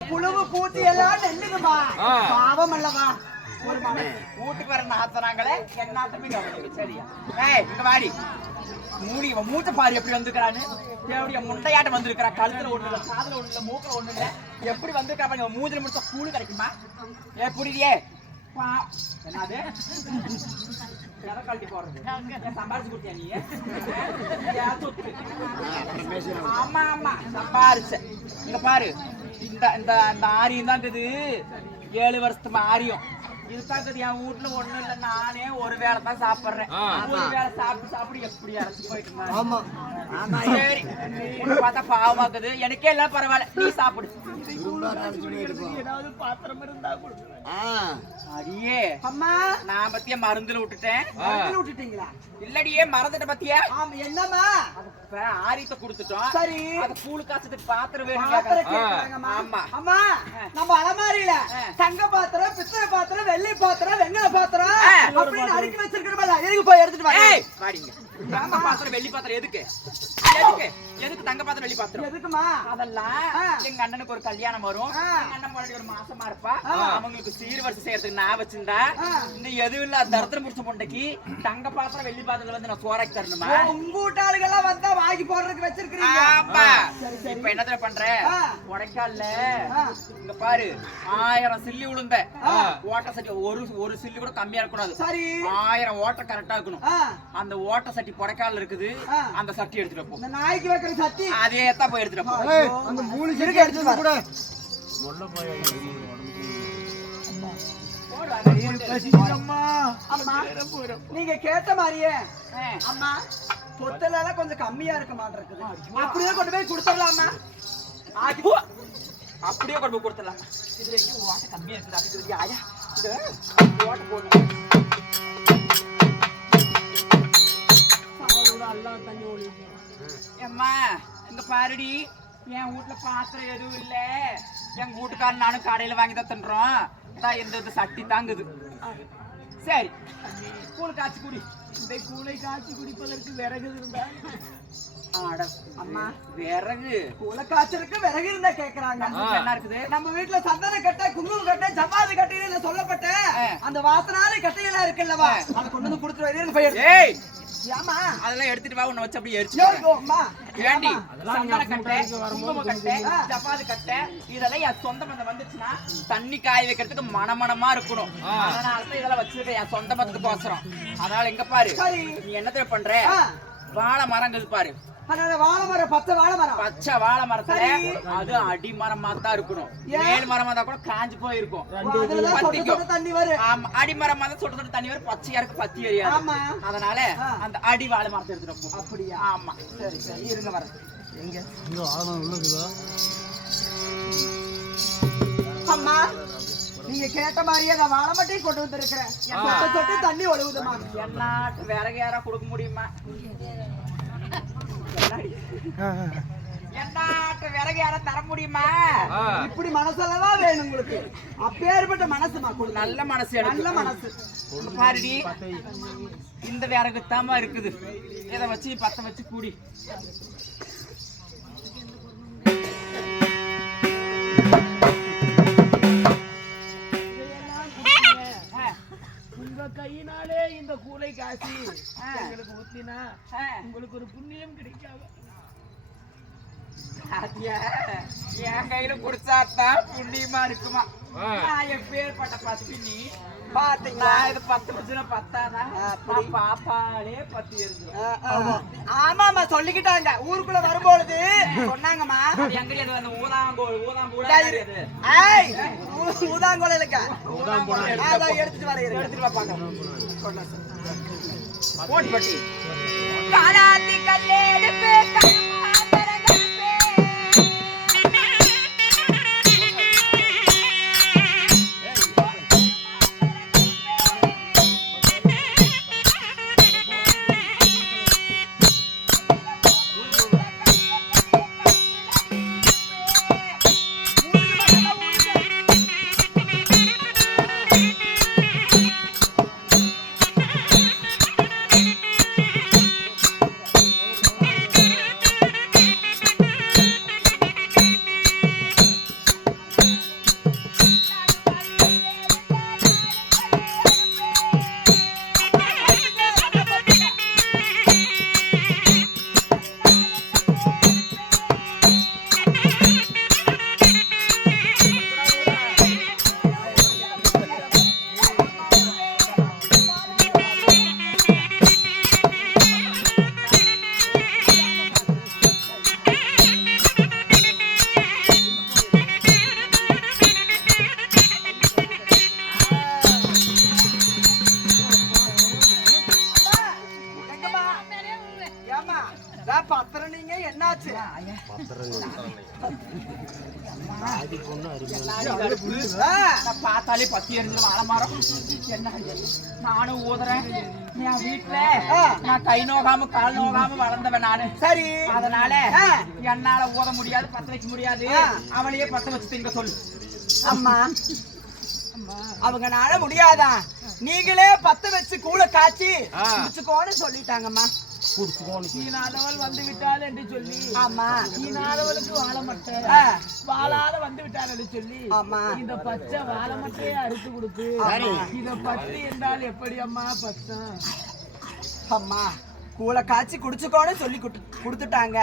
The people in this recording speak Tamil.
புழுவு பூச்சி எல்லாம் நெல்லுதுமா பாவம் அல்லவா ஒரு வீட்டுக்கு வர நாத்தனாங்களே என்னாத்துமே கவனிக்க சரியா இங்க வாடி மூச்சை பாரு எப்படி வந்திருக்கான்னு தேவடைய முண்டையாட்டம் வந்திருக்கிறா கழுத்துல ஒண்ணு இல்ல காதுல ஒண்ணு இல்ல மூக்குல ஒண்ணு இல்ல எப்படி வந்திருக்கா மூஞ்சில முடிச்சா கூழு கிடைக்குமா புரியலையே என்னது கழட்டி போடுறது சம்பாரிச்சு கொடுத்தியா நீ ஆமா ஆமா சம்பாரிச்ச இங்க பாரு இந்த ஆரியம் தான் இருக்குது 7 வருஷத்து ஆரியம் இதுக்காக என் வீட்டுல ஒண்ணும் இல்ல நானே ஒரு வேளை தான் சாப்பிடுறேன் ஒரு வேளை சாப்பிட்டு எப்படி அரைச்சு போயிட்டு சரி பார்த்தா பாவமாக்குது எனக்கே எல்லாம் பரவாயில்ல நீ சாப்பிடு ஏதாவது பாத்திரம் இருந்தா அடியே அம்மா நான் பத்தியா மருந்துல விட்டுட்டீங்களா இல்லடியே மறந்துட்ட பத்தியா என்னமா ஆரியத்தை குடுத்துட்டோம் சரி அது கூழு காசத்துக்கு பாத்திரம் வேணும் ஆமா அம்மா நம்ம அலமாரியில தங்க பாத்திரம் பித்தளை பாத்திரம் வெள்ளி பாத்திரம் வெங்கல பாத்திரம் அப்படின்னு அடுக்கி வச்சிருக்கோம்ல எதுக்கு போய் எடுத்துட்டு வாடிங்க தங்க பாத்திரம் வெள்ளி பாத்திரம் எதுக்கு தங்க பாத்திரம் வெள்ளி பாத்திரம் எதுக்குமா அதெல்லாம் எங்க அண்ணனுக்கு ஒரு கல்யாணம் வரும் அண்ணன் முன்னாடி ஒரு மாசமா இருப்பா அவங்களுக்கு சீர்வரிசை செய்யறதுக்கு நான் வச்சிருந்தா இந்த எதுவும் இல்ல தரத்திரம் முடிச்ச பொண்டைக்கு தங்க பாத்திரம் வெள்ளி பாத்திரத்துல வந்து நான் சோறாக்கி தரணுமா உங்க வீட்டாளுகெல்லாம் வந்தா வாங்கி போடுறதுக்கு வச்சிருக்கீங்க இப்ப என்ன பண்ற கொடைக்கால்ல இங்க பாரு 1000 சில்லி உளுந்த ஓட்ட சட்டி ஒரு சில்லி கூட கம்மியா இருக்கக்கூடாது 1000 ஓட்ட கரெக்டா இருக்கணும் அந்த ஓட்ட சட்டி கொடைக்கால்ல இருக்குது அந்த சட்டி எடுத்துட்டு போ நாய்க்கு வைக்கிற சட்டி அதே தான் போய் எடுத்துட்டு போ அந்த 3 சில்லி எடுத்துட்டு கூட மொள்ள போய் நீங்க கேட்ட மாதிரியே அம்மா பொத்தல கொஞ்சம் கம்மியா இருக்க மாட்டிருக்கு அப்படியே கொண்டு போய் கொடுத்துடலாமா அப்படியே கொண்டு போய் கொடுத்துடலாம் இதுல எங்கேயும் ஓட்ட கம்மியா இருக்குது ஆயா இது ஓட்ட போடணும் அம்மா இங்க பாருடி என் வீட்டுல பாத்திரம் எதுவும் இல்ல எங்க வீட்டுக்காரன் நானும் கடையில வாங்கி தான் தின்றோம் இந்த சட்டி தாங்குது சரி கூழ் காய்ச்சி குடி இந்த கூளை காய்ச்சி குடிப்பதற்கு விறகு இருந்தா அம்மா விறகு கூளை காய்ச்சலுக்கு விறகு இருந்தா கேக்குறாங்க என்ன இருக்குது நம்ம வீட்டுல சந்தன கட்டை குங்குமம் கட்டை ஜவ்வாது கட்டையில சொல்லப்பட்ட அந்த வாசனால கட்டையெல்லாம் இருக்குல்லவா அதை கொண்டு வந்து கொடுத்துட்டு போய் அதெல்லாம் எடுத்துட்டு வா உன்னை வச்சு அப்படியே எரிச்சு சந்தன கட்டை குங்கும கட்டை ஜவ்வாது கட்டை இதெல்லாம் என் சொந்த பந்தம் வந்துச்சுன்னா தண்ணி காய வைக்கிறதுக்கு மனமனமா இருக்கணும் அதனாலதான் இதெல்லாம் வச்சிருக்க என் சொந்த பந்தத்துக்கு அவசரம் அதனால எங்க பாரு நீ என்னத்துல பண்ற வாழை மரங்கள் பாரு பச்சை வாழை மரத்துல அது அடிமரமா தான் இருக்கணும் மேல் மரமா தான் கூட காஞ்சு போயிருக்கும் அடிமரமா தான் சொட்டு சொட்டு தண்ணி வரும் பச்சையா இருக்கு பத்தி எரியாது அதனால அந்த அடி வாழை மரத்தை எடுத்துட்டு அப்படியா ஆமா சரி சரி இருங்க வர அம்மா நீங்க கேட்ட மாதிரியே நான் வாழை மட்டும் கொண்டு வந்திருக்கிறேன் சொட்டு தண்ணி ஒழுகுதுமா என்ன விறகு யாரா கொடுக்க முடியுமா விறகு யார தர முடியுமா இப்படி மனசெல்லாம் வேணும் உங்களுக்கு அப்பேற்பட்ட மனசுமா நல்ல மனசு நல்ல மனசு பாருடி இந்த விறகுத்தாமா இருக்குது இதை வச்சு பத்த வச்சு கூடி உங்க கையினாலே இந்த கூலை காசி எங்களுக்கு ஊத்தினா உங்களுக்கு ஒரு புண்ணியம் கிடைக்காது என் கையில குடிச்சாத்தான் புண்ணியமா இருக்குமா நான் எப்பேற்பட்ட பத்தினி பாத்தீங்களா இது 10 வருஷம் பத்தாதான் பாப்பாலே பத்தி இருக்கு ஆமாமா சொல்லிக்கிட்டாங்க ஊருக்குள்ள வரும்பொழுது சொன்னாங்கம்மா எங்க அந்த ஊதாங்கோல இல்லக்கா எடுத்துட்டு வர எடுத்துட்டு வா பாக்க போட்டி காலாத்தி கல்லேடுப்பு நான் பார்த்தாலே பத்தி எரிஞ்சு வாழை மரம் என்ன நானும் ஊதுறேன் என் வீட்டுல நான் கை நோகாம கால் நோகாம வளர்ந்தவன் நானு. சரி, அதனால என்னால ஊத முடியாது, பத்த வைக்க முடியாது. அவளையே பத்த வச்சு திங்க சொல்லு. அம்மா அவங்கனால முடியாதா? நீங்களே பத்த வச்சு கூட காய்ச்சி குடிச்சுக்கோன்னு சொல்லிட்டாங்கம்மா. சீனாதவள் வந்து விட்டாள் என்று சொல்லி, ஆமா சீனாதவளுக்கு வாழை மட்டை வாழாத வந்து விட்டாள் என்று சொல்லி, ஆமா இந்த பச்சை வாழை மட்டையை அறுத்து கொடுத்து இத பத்து என்றால் எப்படி அம்மா பத்தம்? அம்மா கூளை காய்ச்சி குடிச்சுக்கோன்னு சொல்லி கொடுத்துட்டாங்க.